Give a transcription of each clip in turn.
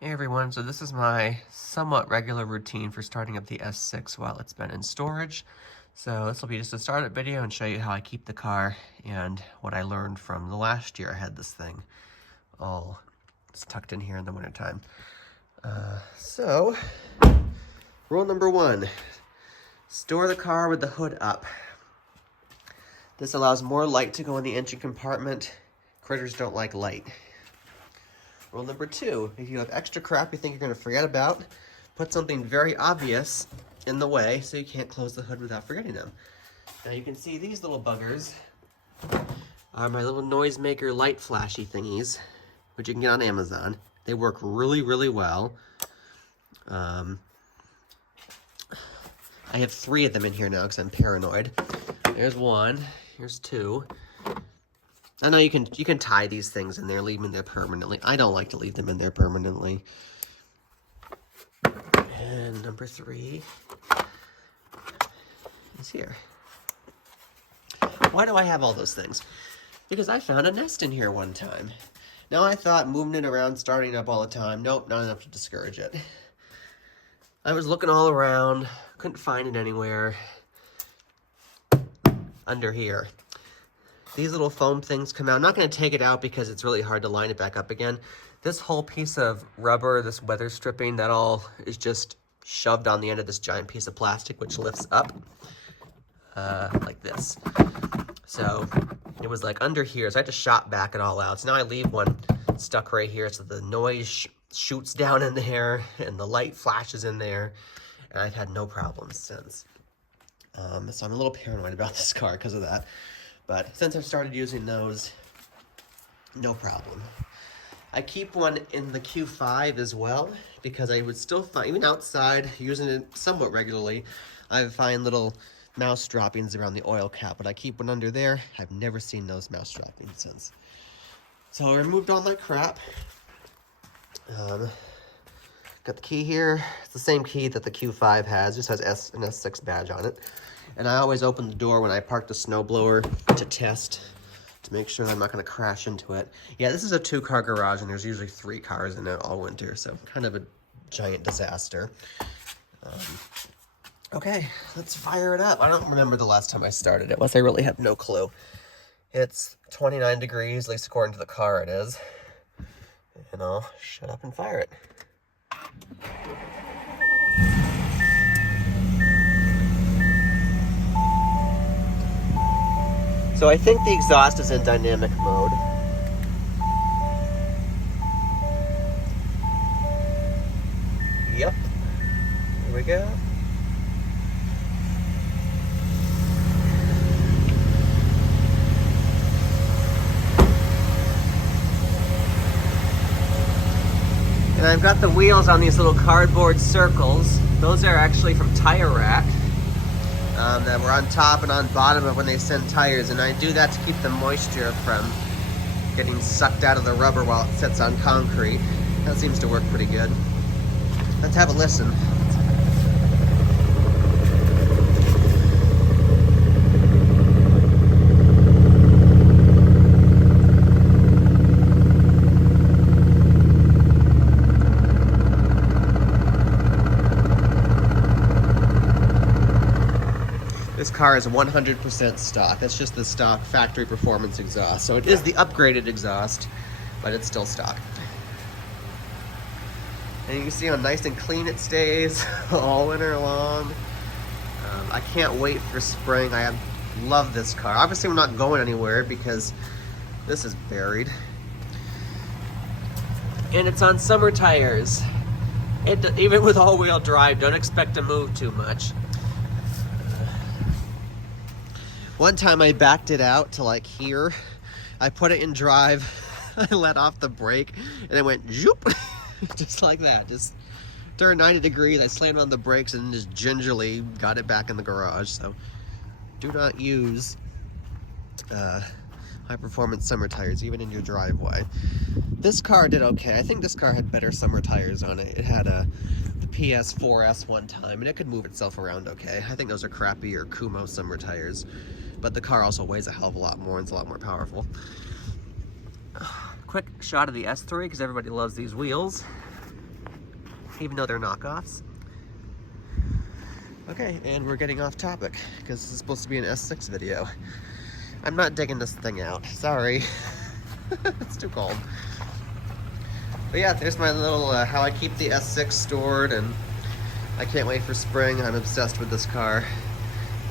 Hey everyone, so this is my somewhat regular routine for starting up the S6 while it's been in storage. So this will be just a startup video and show you how I keep the car and what I learned from the last year I had this thing all tucked in here in the wintertime. So, rule number one, store the car with the hood up. This allows more light to go in the engine compartment. Critters don't like light. Rule number two, if you have extra crap you think you're going to forget about, put something very obvious in the way so you can't close the hood without forgetting them. Now you can see these little buggers are my little noisemaker light flashy thingies, which you can get on Amazon. They work really, really well. I have 3 of them in here now because I'm paranoid. There's 1, here's 2. I know you can tie these things in there, leave them in there permanently. I don't like to leave them in there permanently. And number 3 is here. Why do I have all those things? Because I found a nest in here one time. Now I thought moving it around, starting up all the time, nope, not enough to discourage it. I was looking all around, couldn't find it anywhere. Under here. These little foam things come out. I'm not going to take it out because it's really hard to line it back up again. This whole piece of rubber, this weather stripping, that all is just shoved on the end of this giant piece of plastic, which lifts up like this. So it was like under here, so I had to shop back it all out. So now I leave one stuck right here, so the noise shoots down in there and the light flashes in there, and I've had no problems since. So I'm a little paranoid about this car because of that. But since I've started using those, no problem. I keep one in the Q5 as well, because I would still find, even outside, using it somewhat regularly, I find little mouse droppings around the oil cap, but I keep one under there. I've never seen those mouse droppings since. So I removed all my crap. Got the key here. It's the same key that the Q5 has, just has an S6 badge on it. And I always open the door when I park the snowblower to test, to make sure that I'm not going to crash into it. Yeah, this is a 2-car garage, and there's usually 3 cars in it all winter, so kind of a giant disaster. Okay, let's fire it up. I don't remember the last time I started it. Unless I really have no clue. It's 29 degrees, at least according to the car it is. And I'll shut up and fire it. So I think the exhaust is in dynamic mode. Yep. Here we go. And I've got the wheels on these little cardboard circles. Those are actually from Tire Rack. That were on top and on bottom of when they send tires, and I do that to keep the moisture from getting sucked out of the rubber while it sits on concrete. That seems to work pretty good. Let's have a listen. This car is 100% stock. That's just the stock factory performance exhaust. So it is the upgraded exhaust, but it's still stock. And you can see how nice and clean it stays all winter long. I can't wait for spring. I love this car. Obviously, we're not going anywhere because this is buried. And it's on summer tires. Even with all-wheel drive, don't expect to move too much. One time I backed it out to like here. I put it in drive. I let off the brake and it went zoop. Just like that. Just turned 90 degrees. I slammed on the brakes and just gingerly got it back in the garage. So do not use high performance summer tires even in your driveway. This car did okay. I think this car had better summer tires on it. It had the PS4S one time and it could move itself around okay. I think those are crappier Kumo summer tires. But the car also weighs a hell of a lot more and it's a lot more powerful. Quick shot of the S3 because everybody loves these wheels. even though they're knockoffs. Okay, and we're getting off topic because this is supposed to be an S6 video. I'm not digging this thing out. Sorry. It's too cold. But yeah, there's my little how I keep the S6 stored, and I can't wait for spring. I'm obsessed with this car.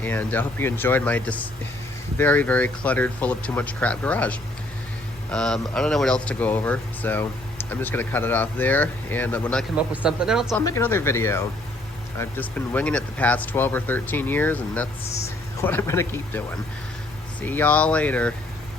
And I hope you enjoyed my very, very cluttered, full of too much crap garage. I don't know what else to go over, so I'm just gonna cut it off there. And when I come up with something else, I'll make another video. I've just been winging it the past 12 or 13 years, and that's what I'm gonna keep doing. See y'all later.